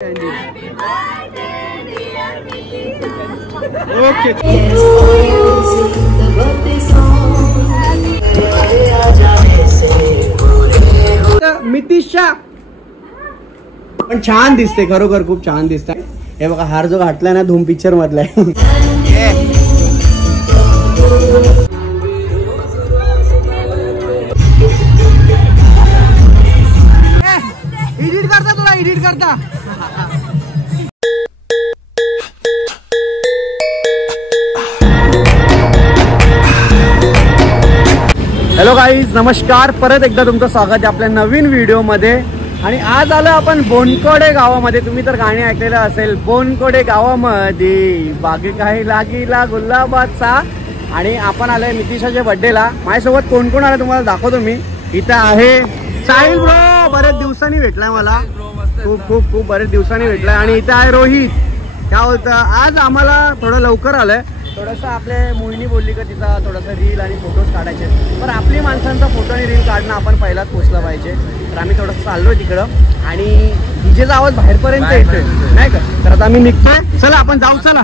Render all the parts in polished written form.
Okay Mitisha पण छान दिसते, खरोखर खूप छान दिसते। हे बघा हार जो घातलाय ना धूम पिक्चर मधला एडिट करता, तुला एडिट करता। हॅलो गाईज, नमस्कार। परत एकदा तुमचं स्वागत आहे आपल्या नवीन व्हिडिओ मध्ये। आणि आज आलो आपण बोनकोडे गावामध्ये। तुम्ही तर गाणी ऐकलेलं असेल, बोनकोडे गावामध्ये बागी काही लागीला गुलाबाचा। आणि आपण आलोय मितिशाच्या बर्थडेला। माझ्यासोबत कोण कोण आलं तुम्हाला दाखवतो मी। इथं आहे साहिल ब्रो, बरेच दिवसांनी भेटलाय मला, खूप खूप खूप बरेच दिवसांनी भेटलाय। आणि इथं आहे रोहित। काय होतं, आज आम्हाला थोडं लवकर आलंय। थोडंसं आपले मोहिनी बोलली का तिचा थोडंसं रील आणि फोटोज काढायचे, पण आपली माणसांचा फोटो आणि रील काढणं आपण पहिलाच पोचलं पाहिजे। तर आम्ही थोडंसं चाललोय तिकडं आणि डीजेचा आवाज बाहेरपर्यंत येतोय नाही का। तर आता आम्ही निघतोय, चला आपण जाऊ, चला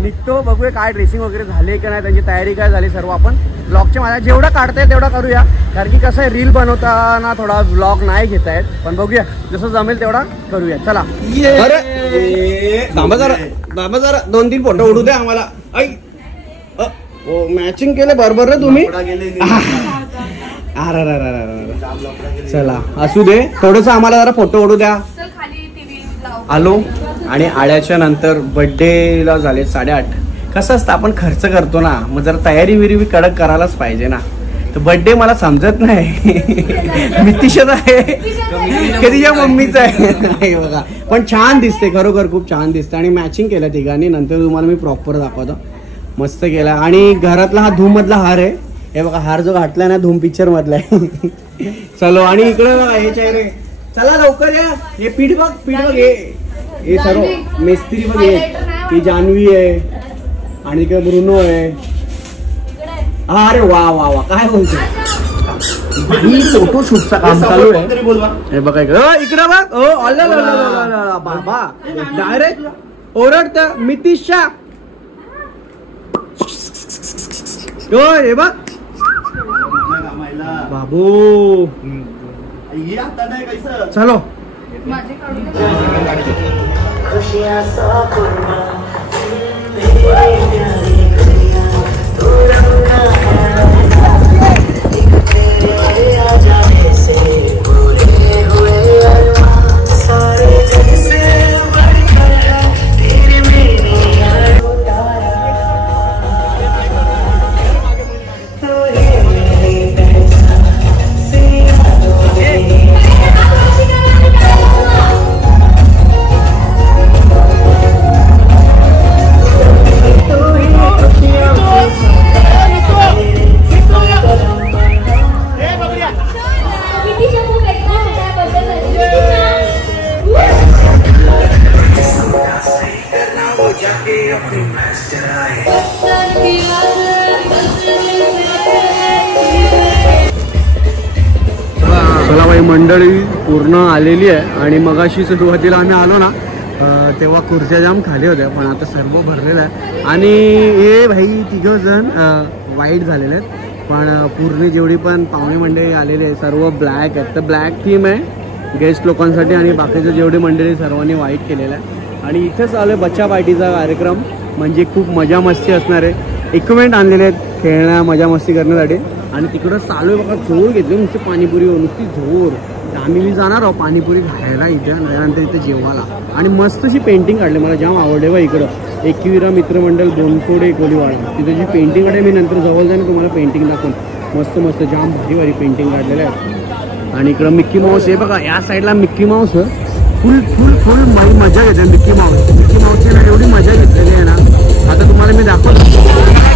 निघतो, बघूया काय ड्रेसिंग वगैरे झाले का नाही, त्यांची तयारी काय झाली सर्व आपण ब्लॉगच्या माझ्या जेवढा काढता येईल तेवढा करूया। कारण की कसं आहे, रील बनवताना थोडा ब्लॉग नाही घेता येत, पण बघूया जसं जमेल तेवढा करूया। चला बाबा जरा 2-3 फोटो उडू द्या आम्हाला। मॅचिंग केले बरोबर रे तुम्ही। चला असू दे, थोडस आम्हाला जरा फोटो उडू द्या। आलो आणि आळ्याच्या नंतर बर्थडेला झाले 8:30। कसं असतं, आपण खर्च करतो ना, मग जरा तयारी विरी कडक करायलाच पाहिजे ना। तर बर्थडे मला समजत नाही मितिशाचा आहे की तिच्या मम्मीचा आहे बघा, पण छान दिसते, खरोखर खूप छान दिसते। आणि मॅचिंग केलं तिघांनी, नंतर तुम्हाला मी प्रॉपर दाखवतो। मस्त केला। आणि घरातला हा धूम मधला हार आहे। हे बघा हार जो घातलाय ना धूम पिक्चर मधला चलो। आणि इकडे हे चेहरे, चला लवकर या। हे पीठ बघ, पीठ बघ, हे सर्व मिस्त्री बघ, ही जान्हवी आहे आणि इकडे ब्रुनो आहे। अरे वा वा वा, काय बोलतो, ही फोटो शूटचं काम चालू आहे। हे बघा इकडे बघ, बाबा डायरेक्ट ओरडत मितिशा। हे बघ बाबू, चलो चला भाई, मंडळी पूर्ण आलेली आहे। आणि मगाशी सुरुवातीला आम्ही आलो ना तेव्हा खुर्च्या जाम खाली होत्या, पण आता सर्व भरलेलं आहे। आणि हे भाई 3 जण वाईट झालेले आहेत, पण पूर्ण जेवढी पण पाहुणे मंडळी आलेली आहे सर्व ब्लॅक आहेत। तर ब्लॅक थीम आहे गेस्ट लोकांसाठी, आणि बाकीचे जेवढे मंडळी सर्वांनी वाईट केलेलं आहे। आणि इथेच आलं बच्चा पार्टीचा कार्यक्रम, म्हणजे खूप मजा मस्ती असणार आहे। इक्विपमेंट आणलेले आहेत खेळण्या मजा मस्ती करण्यासाठी। आणि तिकडं चालू आहे बघा, जोर घेतली नुसती पाणीपुरी, नुसती जोर। आम्ही जाणार आहोत पाणीपुरी खायला इथे, त्यानंतर इथे जेवायला। आणि मस्त अशी पेंटिंग काढली, मला जाम आवडले बा। इकडं एकविरा मित्रमंडळ बोनकोडे कोलीवाडा, तिथे जी पेंटिंग काढली, मी नंतर जवळ जाईन तुम्हाला पेंटिंग दाखवून। मस्त मस्त जाम भारी भारी पेंटिंग काढलेल्या आहेत। आणि इकडं मिक्की माऊस आहे बघा, या साईडला मिक्की माऊस फुल फुल फुल मजा घेते मिक्की माऊस। मिक्की माऊसची ना एवढी मजा घेतलेली आहे ना, आता तुम्हाला मी दाखवतो।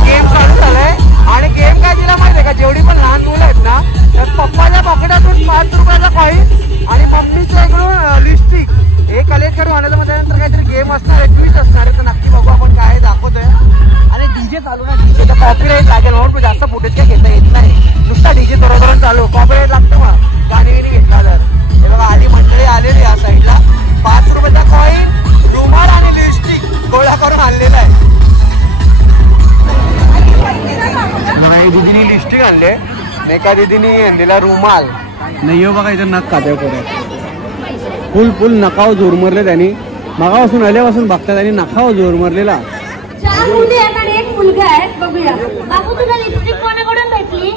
गेम चालू झालाय, आणि गेम काय दिला माहिती आहे का, जेवढी पण लहान मुलं आहेत ना, तर पप्पाच्या पॉकेटातून 5 रुपयाचा कॉईन आणि मम्मीच्या इकडून लिपस्टिक हे कलेक्ट करून आणायचं। त्यानंतर काहीतरी गेम असणार आहे, ट्विस्ट असणार आहे, तर नक्की बघू आपण काय दाखवतोय। आणि डीजे चालू ना, डीजे तर कॉपीराईट लागेल म्हणून जास्त फुटेज काय घेता येत नाही, नुसता डीजे बरोबर चालू, कॉपीराईट लागतो मग गाणी घेतला तर। हे बघा आली मंडळी आलेली या साईडला, एका दीदीने दिला रुमाल नाही हो बघा इथं नख खाते फुल फुल नखाव जोर मारले त्यांनी मागापासून आल्यापासून बघतात आणि नखाव जोर मारलेला 4 मुली आहेत आणि 1 मुलगा आहे बघूया बाबू तुला लिपस्टिक कोणाकडून भेटली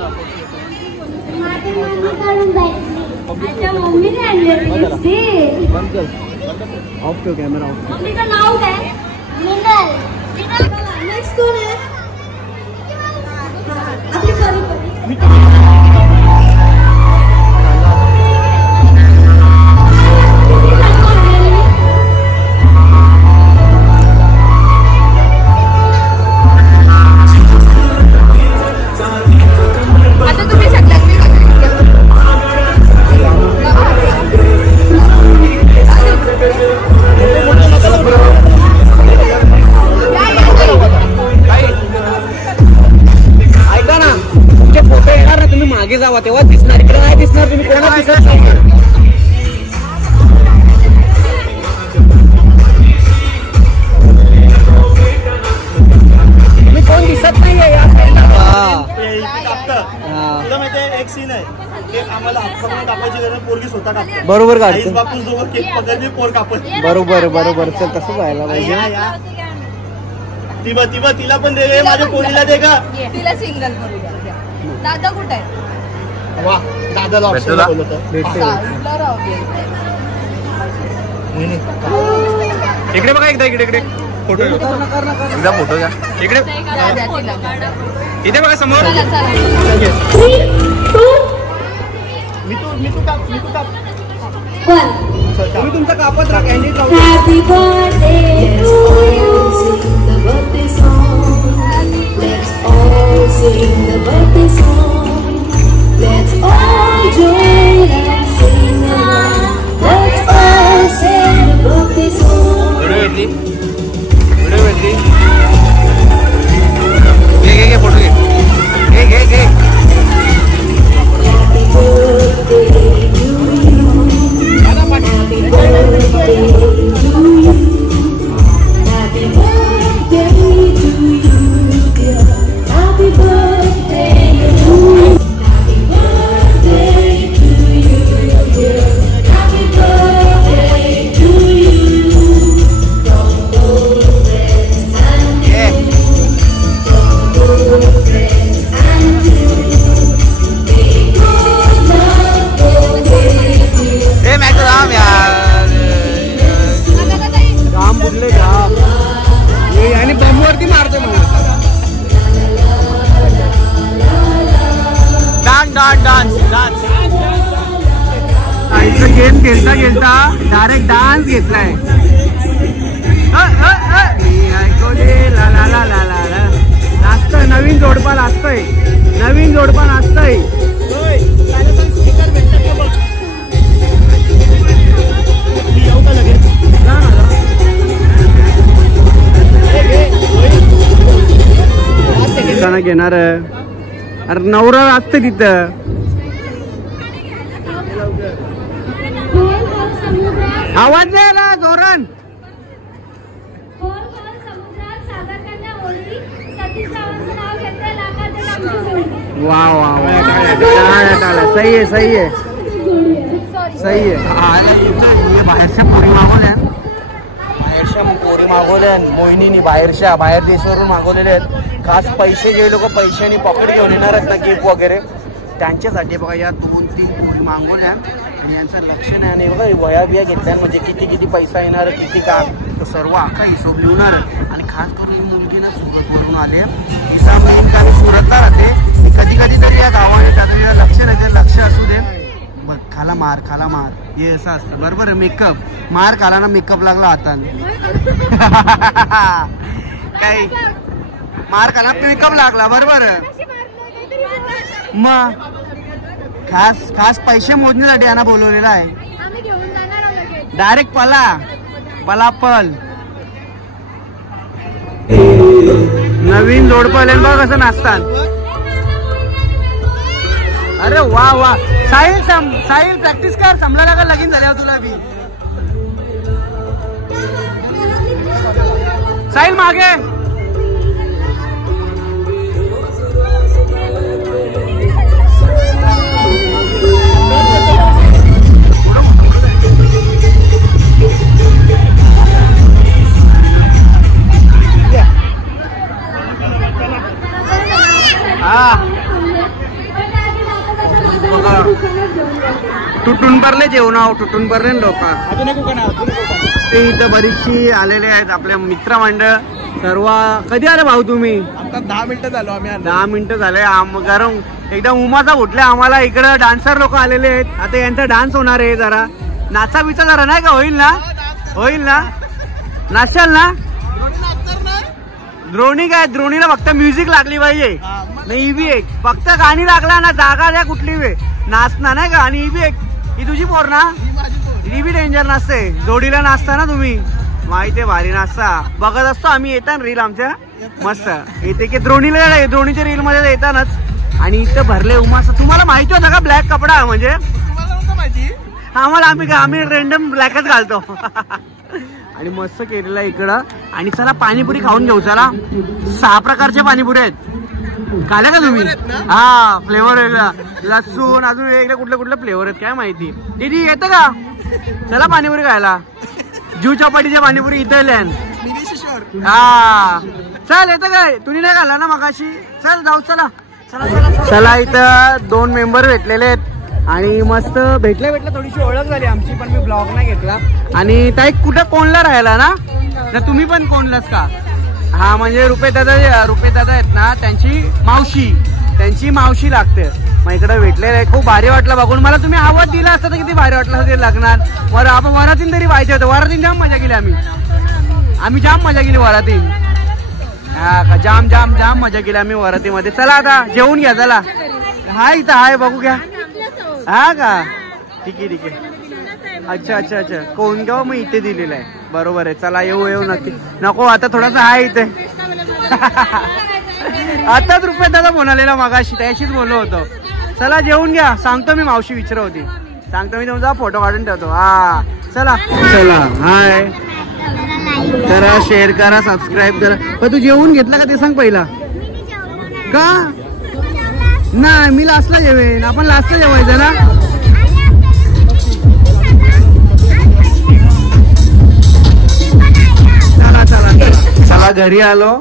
माझ्या मम्मीकडून भेटली अच्छा मम्मीने आणली lipstick off to camera off मम्मीचं नाव काय मिनल नेक्स्ट कोण आहे आपली परी मागे जावा तेव्हा दिसणार इकडे नाही दिसणार तुम्ही कोणा दिसत नाही तुम्ही कोण दिसत नाहीये या तुला माहितीये एक सीन आहे ते आम्हाला हात कापायची गरज पोरगी स्वतः कापते बरोबर काढतो बापून सोबत केक पकडली पोर कापत बरोबर बरोबर चल तसं व्हायला पाहिजे तिला पण दे माझ्या पोरीला दे का तिला सिंगल करूया दादा कुठे आहे वा दादाला इकडे बघा एकदा इकडे फोटो एकदा फोटो घ्या इकडे इथे बघा समोर तुम्ही तुमचा कापत राहा candy happy birthday Let's all join and sing along. Let's all sing the birthday song. Video भेटली घे फोटो घे Happy birthday to you. Happy birthday to you. Happy birthday to you, dear. Happy birthday to you. आणि बमवरती मारतो game खेळता direct dance घेतलाय नाचतोय नवीन जोडपा नाचतोय घेणार अरे नवरा असतं तिथं आवाज नाही आला जोरण वा वा सही आहे बाहेरच्या पोरी मागवल्या मोहिनीनी बाहेर देशावरून मागवलेले आहेत खास पैसे जे लोक पैशानी पॉकेट घेऊन येणार आहेत ना गिफ्ट वगैरे त्यांच्यासाठी बघा या 2-3 पोरी मागवल्या आणि यांचं लक्ष नाही आणि बघा वया बिया घेतल्या म्हणजे किती पैसा येणार किती का तो सर्व अख्खा हिशोब लिहणार आणि खास करून ही मुलगी ना सुरतवरून आले हिसाब आम्ही सुरतला राहते कधी तरी या गावाने टाकलेलं लक्ष नाही ते लक्ष असू दे बघ खाला मार हे असं असतं बरोबर आहे मेकअप मार खाला ना मेकअप लागला हाताने काही मार खाला मेकअप लागला बरोबर मग खास पैसे मोजण्यासाठी यांना बोलवलेला आहे डायरेक्ट पलापल नवीन जोडपले बघ कसं नाचतात अरे वा साहिल प्रॅक्टिस कर समजा का लगीन झाल्यावर तुला बी साहिल मागे भरले जेवण तुटून भरले लोक. ते इथं बरीचशी आलेले आहेत आपले मित्रमंडळ सर्व. कधी आले भाऊ तुम्ही? आता 10 मिनिटं झालो आम्ही. 10 मिनिटं झाले. कारण एकदम उमाचा उठले आम्हाला. इकडं डान्सर लोक आलेले आहेत. आता यांचा डान्स होणार आहे. जरा नाचा बिचा जरा नाही का? होईल ना? होईल ना? नाचाल ना? द्रोणी काय? द्रोणीला फक्त म्युझिक लागली पाहिजे. नाही बी एक फक्त गाणी लागला ना, जागा द्या कुठली वे नाचना नाही का? आणि ही बी एक ही तुझी पोर ना? ही बी डेंजर नाचते. जोडीला नाचता ना तुम्ही? माहिती भारी नाचता. बघत असतो आम्ही. येतात रील आमच्या मस्त येते की द्रोणीला. द्रोणीच्या रील मध्ये येतानाच. आणि इथं भरले उमास. तुम्हाला माहिती होता का ब्लॅक कपडा? म्हणजे आम्हाला आम्ही रेंडम ब्लॅकच घालतो. आणि मस्त केलेला इकडं. आणि चला पाणीपुरी खाऊन घेऊ. चला 6 प्रकारचे पाणीपुरी आहेत. खाल्या का तुम्ही? हा फ्लेवर लसूण अजून वेगळे कुठले कुठले फ्लेवर आहेत काय माहिती. दीदी येतं का? चला पाणीपुरी खायला. जू चौपाटीच्या पाणीपुरी इथं हा चल. येतं काय? तुम्ही नाही खाल्ला ना मगाशी? चल जाऊ. चला चला चला. इथं 2 मेंबर भेटलेले आहेत. आणि मस्त भेटल्या थोडीशी ओळख झाली आमची. पण मी ब्लॉग नाही घेतला. आणि ताई कुठं कोणला राहिला ना? तुम्ही पण कोणलाच का? हा म्हणजे रुपे दादा आहेत ना, त्यांची मावशी लागते. मग इकडे भेटलेलं आहे. खूप भारी वाटलं बघून. मला तुम्ही आवाज दिला असता तर किती भारी वाटलं असं लग्नात. आपण वरातीन तरी पाहिजे होतं. वरातीन जाम मजा केली आम्ही जाम मजा केली वरातीन. हा जाम जाम जाम मजा केली आम्ही वरातीमध्ये. चला आता जेवून घ्या. चला हाय इथं हाय बघू घ्या. हा का? ठीक आहे. अच्छा कोण गाव मग इथे दिलेलं आहे. बरोबर आहे. चला येऊ नक्की. नको आता थोडासा आहे इथे. आताच रुपये दादा फोन आलेला मगाशी. त्याशीच बोललो होतो. चला जेवून घ्या. सांगतो मी. मावशी विचारत होती. सांगतो मी. तुमचा फोटो काढून ठेवतो. हा चला हाय करा, शेअर करा, सबस्क्राईब करा. पण तू जेवून घेतला का ते सांग पहिला. का नाही? मी लास्टला जेवेन. आपण लास्टला जेवायचं ना. चला घरी आलो.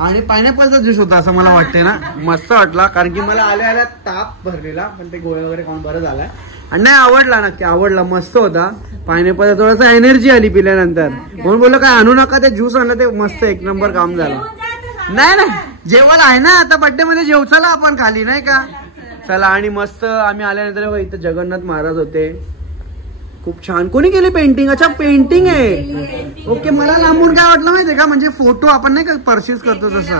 आणि पायनॅपलचा ज्यूस होता असं मला वाटतंय ना. मस्त वाटला. कारण की मला आल्या ताप भरलेला. पण ते गोळे वगैरे खाऊन बरं झालाय. आणि नाही आवडला. नक्की आवडला. मस्त होता. पायनॅपलचा थोडासा एनर्जी आली पिल्यानंतर. म्हणून बोललो काय आणू नका. ते ज्यूस आणलं ते मस्त 1 नंबर काम झालं. नाही जेवायला आहे ना आता. बर्थडे मध्ये जेव. चला आपण खाली नाही का? चला. आणि मस्त आम्ही आल्यानंतर इथं जगन्नाथ महाराज होते. खूप छान. कोणी केली पेंटिंग? अच्छा पेंटिंग आहे. ओके. मला लांबून काय वाटलं माहितीये का? म्हणजे फोटो आपण नाही का परचेस करतो तसं.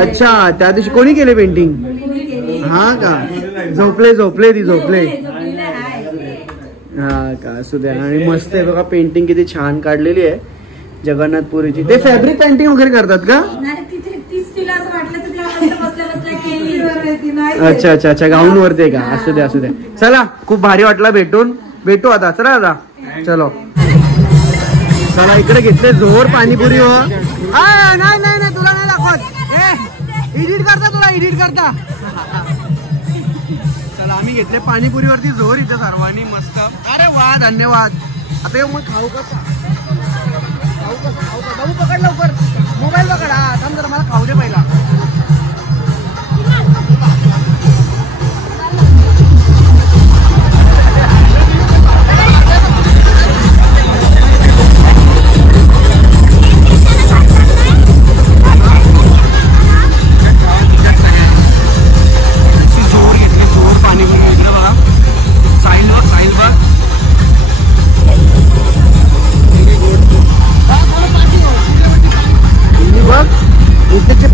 अच्छा त्या दिवशी कोणी केले पेंटिंग? हा का? झोपले ती झोपले. हा का? असू द्या. आणि मस्त आहे बघा. पेंटिंग किती छान काढलेली आहे जगन्नाथपुरीची. ते फॅब्रिक पेंटिंग वगैरे करतात का? अच्छा गाऊन वरती का? असू द्या. चला खूप भारी वाटला भेटू आता. चला दादा चलो. चला इकडे घेतले जोर पाणीपुरी. नाही तुला नाही दाखवत. एडिट करता. चला आम्ही घेतले पाणीपुरीवरती जोर इथे सर्वांनी मस्त. अरे वा धन्यवाद. आता मग खाऊ कसा? बाबू पकड लवकर. मोबाईल पकड. हा थांब जरा मला खाऊ दे पहिला.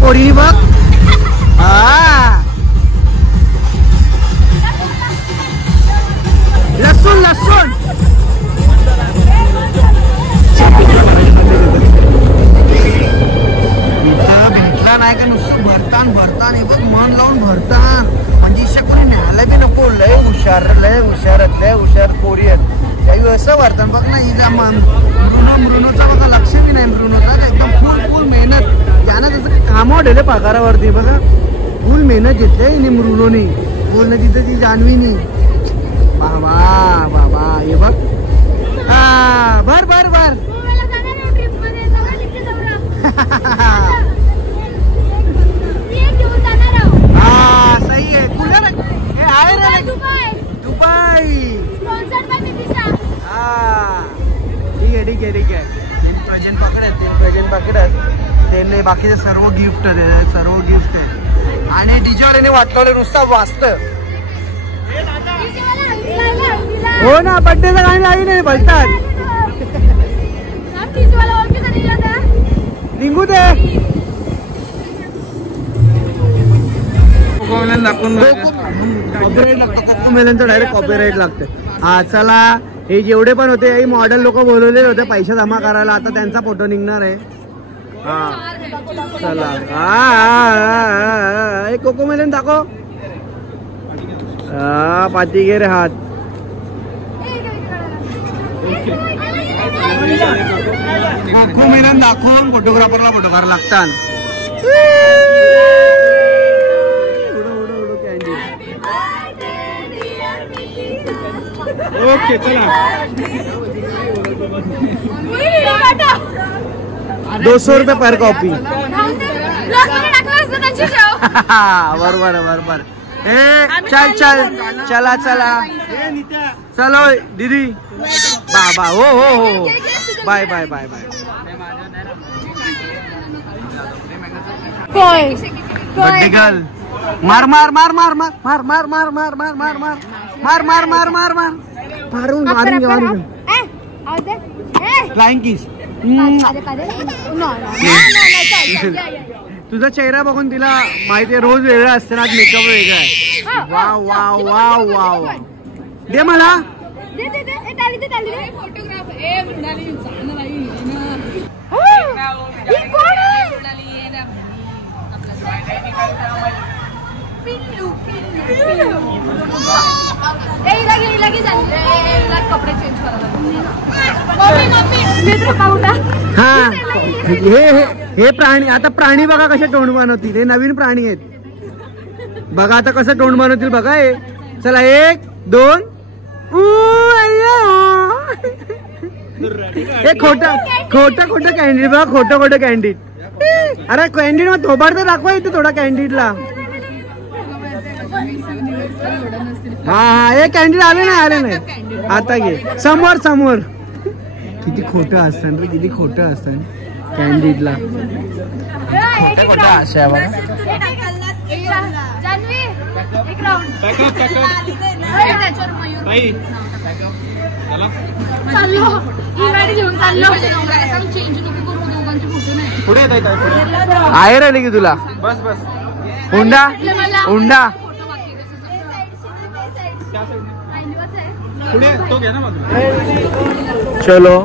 पोरी बघ. लसूण भेटला नाही का? नुसतं भरतान बघ. मन लावून भरतान. म्हणजे कोणी न्यायला बी नको. लय हुशार पोरी आहेत. काही असं भरतान बघ ना. हिला मृणोचा बघा लक्ष बी नाही. मृणोचा एकदम फुल मेहनत. यानं त्याचं कामावर ठेवले पगारावरती बघा. फुल मेहनत घेतली हिने मृणोनी. बोलणं तिथं ती जान्हवीनी. बाबा हे बघ. भर सही आहे. कूलर आहे रे. ठीक आहे 3 प्रेझेंट पकडत त्यांनी बाकीचे सर्व गिफ्ट आहे आणि डीजेवाल्याने वाटलं नुसता वाचत. हो ना बड्डेचं गाणी लावी नाही बोलतात निघू दे. कॉपीराईट डायरेक्ट कॉपीराईट लागतं. हा चला हे जेवढे पण होते हे मॉडेल लोक बोलवलेले होते पैसे जमा करायला. आता त्यांचा फोटो निघणार आहे. हा चला कोकोमेलन दाखव. पाती गे रे हात. कोकोमेलन दाखवून फोटोग्राफरला फोटो करायला लागतात. ओके चला 200 रुपये पर कॉपी. बरोबर चला चलो दीदी बाबा हो बाय बर्थडे गर्ल मार फ्लाइंग किस. तुझा चेहरा बघून तिला माहितीये रोज वेगळा असते ना. मेकअप वेगळा आहे. वाव दे मला. कपडे चेंज हा हे प्राणी आता प्राणी बघा कसे तोंड बनवतील. हे नवीन प्राणी आहेत बघा आता कसं तोंड बनवतील बघा. हे चला 1 2 हे खोटं कॅन्डिड बघा. खोटं कॅन्डिड. अरे कॅन्डिड मग थोबाड तर दाखवा इथे थोडा कॅन्डिडला. हा हे कॅन्डिड आले नाही आता घे समोर. किती खोटं असतं रे किती खोटं असतं कॅन्डिडला. खोटं असं बघा. आहे रे की तुला बस हुंडा चलो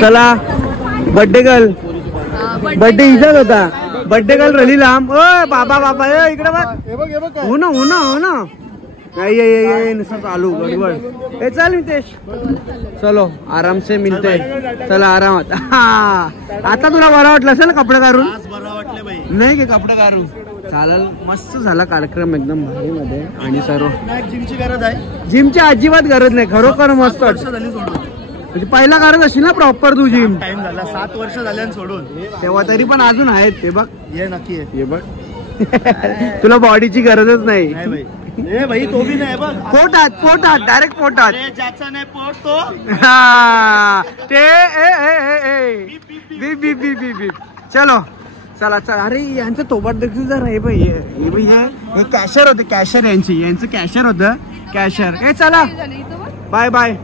चला बर्थडे गर्ल. बर्थडे इथंच होता. बर्थडे गर्ल रली लांब. बाबा इकडे बघ. हो ना नुसतं चालू गडबड. हे चल मितेश चलो आराम से मिलते. चला आरामात. आता तुला बरं वाटलं असेल ना कपडे काढून. नाही की कपडे काढून चालेल. मस्त झाला कार्यक्रम एकदम भारी मध्ये. आणि सर्व जिमची गरज आहे. जिमची अजिबात गरज नाही खरोखर मस्त म्हणजे पहिला गरज असेल ना प्रॉपर तू जिम. टाइम झाला 7 वर्ष झाल्यानं सोडून. तेव्हा तरी पण अजून आहेत ते बघ. ये नक्की आहे. हे बघ तुला बॉडीची गरजच नाही. ए भाई तो भी नाही बघ. पोटात डायरेक्ट पोटात. ज्याचा नाही पोट तो ते चलो चला. अरे यांचं तोबाट देखील जर हे भाई हे कॅशर होते. यांचं कॅशर होतं. हे चला बाय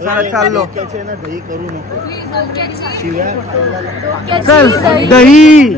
चला चाललो. दही करू नको. चल दही